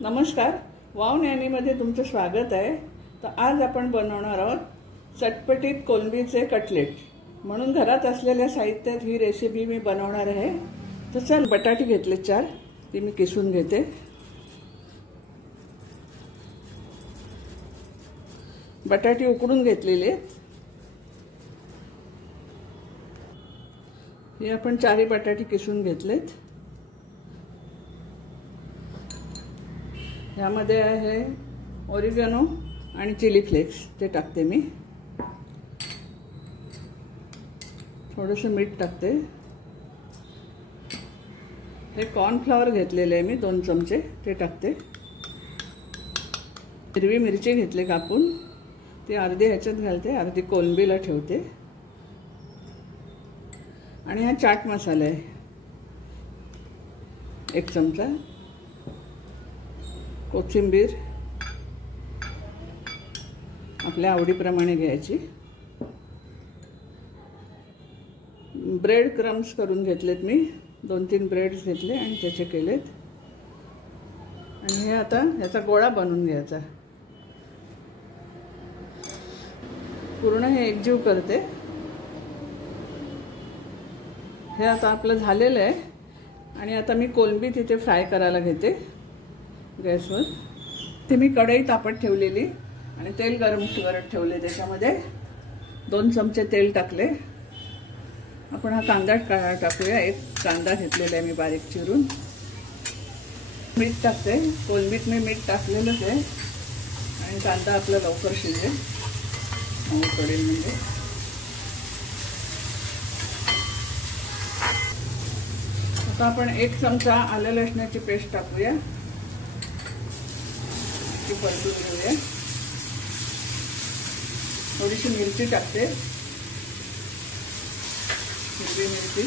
नमस्कार, वाव नॅनीमध्ये तुमचं स्वागत आहे। तर आज आपण बनवणार आहोत चटपटीत कोलंबीचे कटलेट। म्हणून घरात असलेल्या साहित्यात ही रेसिपी मी बनवणार आहे। तर चल, बटाटे घेतले 4, ती मी किसून घेते। बटाटे उकडून घेतलेले हे आपण 4 बटाटे किसून घेतलेत। यामध्ये आहे ओरिगॅनो आणि चिली फ्लेक्स, ते टाकते मी। थोडंसं मीठ टाकते। हे कॉर्नफ्लॉवर घेतलेले आहे मी 2 चमचे, ते टाकते। हिरवी मिरची घेतली कापून, ती अर्धी ह्याच्यात घालते, अर्धी कोलंबीला ठेवते। आणि हा चाट मसाला आहे 1 चमचा। कोथिंबीर आपल्या आवडीप्रमाणे घ्यायची। ब्रेड क्रम्स करून घेतलेत मी, 2-3 ब्रेड्स घेतले आणि त्याचे केलेत। आणि हे आता याचा गोळा बनवून घ्यायचा। पूर्ण हे एकजीव करते। हे आता आपलं झालेलं आहे। आणि आता मी कोलंबी तिथे फ्राय करायला घेते गॅसवर। ते मी कढई तापत ठेवलेली आणि तेल गरम करत ठेवले। त्याच्यामध्ये 2 चमचे तेल टाकले। आपण हा कांदा टाकूया। 1 कांदा घेतलेला आहे मी बारीक चिरून। मीठ टाकते। कोलंबीत मी मीठ टाकलेलंच आहे आणि कांदा आपला लवकर शिजेल, पडेल म्हणजे। आता आपण 1 चमचा आलं लसणाची पेस्ट टाकूया, ती परतून घेऊया। थोडीशी मिरची टाकते, हिरवी मिरची।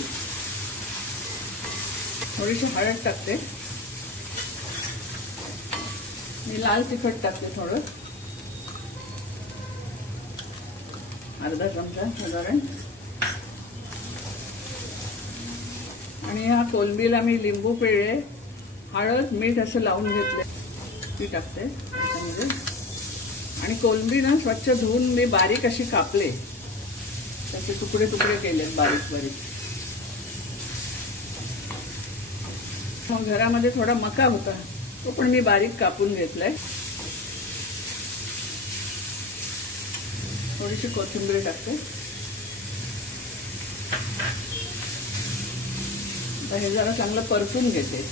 थोडीशी हळद टाकते। मी लाल तिखट टाकते थोडं, अर्धा चमचा साधारण। आणि ह्या कोलंबीला मी लिंबू पिळले, हळद मीठ असं लावून घेतले, ती टाकते त्याच्यामध्ये। आणि कोलंबी ना स्वच्छ धुवून मी बारीक अशी कापले, त्याचे तुकडे तुकडे केलेत बारीक बारीक। मग घरामध्ये थोडा मका होता, तो पण मी बारीक कापून घेतलाय। थोडीशी कोथिंबीर टाकते। आता हे जरा चांगलं परतून घेते।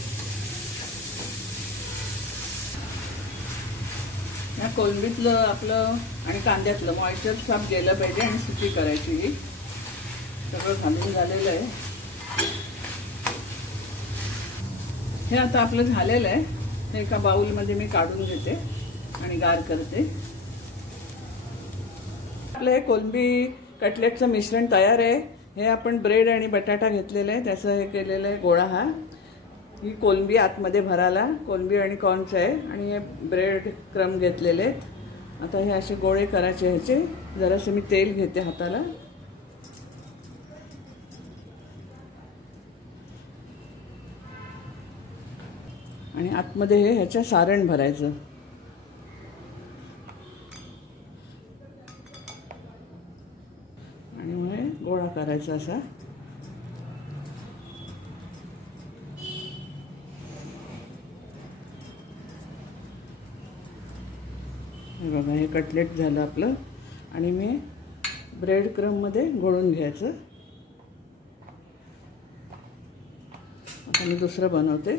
या कोलंबीतलं आपलं आणि कांद्यातलं मॉइश्चर साफ गेलं पाहिजे आणि सुकी करायची ही। सगळं घालून झालेलं आहे। हे आता आपलं झालेलं आहे। हे एका बाउलमध्ये मी काढून घेते आणि गार करते। आपलं हे कोलंबी कटलेटचं मिश्रण तयार आहे। हे आपण ब्रेड आणि बटाटा घेतलेलं आहे, त्याचं हे केलेलं आहे गोळा। हा ही कोलंबी आतमध्ये भराला कोलंबी आणि कॉर्नचं आहे। आणि हे ब्रेड क्रम घेतलेले आहेत। आता हे असे गोळे करायचे ह्याचे। जरासं मी तेल घेते हाताला। आणि आतमध्ये हे ह्याच्या सारण भरायचं। आणि मग गोळा करायचा असा। हे बघा, हे कटलेट झालं आपलं। आणि मी ब्रेड क्रममध्ये घोळून घ्यायचं। आता मी दुसरं बनवते।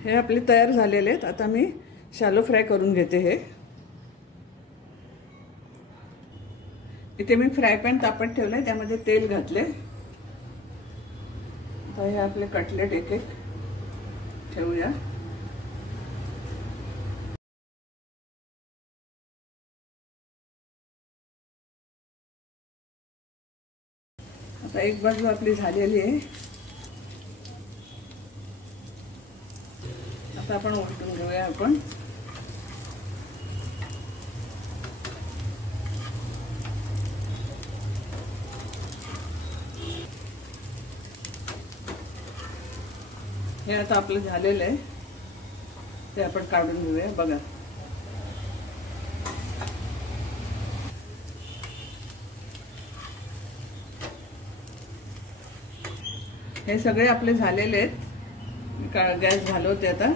हे आपले तयार झालेले आहेत। आता मी शॅलो फ्राय करून घेते। हे इथे मी फ्राय पॅन तापत ठेवलंय, त्यामध्ये तेल घातले। आता हे आपले कटलेट एक एक ठेवूया। आता एक बाजू आपली झालेली आहे. आता आपण उलटून घेऊया आपण. हे आता आपलं झालेलं आहे, ते आपण काढून घेऊया. बघा हे सगळे आपले झालेले आहेत. गॅस घालवते आता.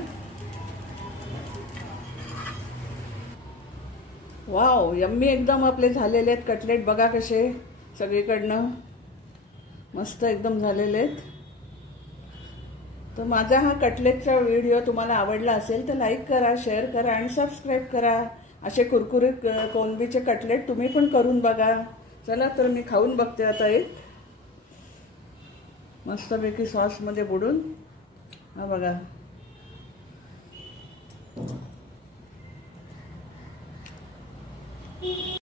वाव, यम्मी एकदम आपले झालेले आहेत कटलेट. बघा कसे सगळीकडनं मस्त एकदम झालेले आहेत. तर माझा हा कटलेटचा व्हिडिओ तुम्हाला आवडला असेल तर लाईक करा, शेअर करा आणि सबस्क्राईब करा. असे कुरकुरीत कोलंबीचे कटलेट तुम्ही पण करून बघा. चला तर मी खाऊन बघते आता एक मस्तपैकी सॉसमध्ये बुडून. हा बघा.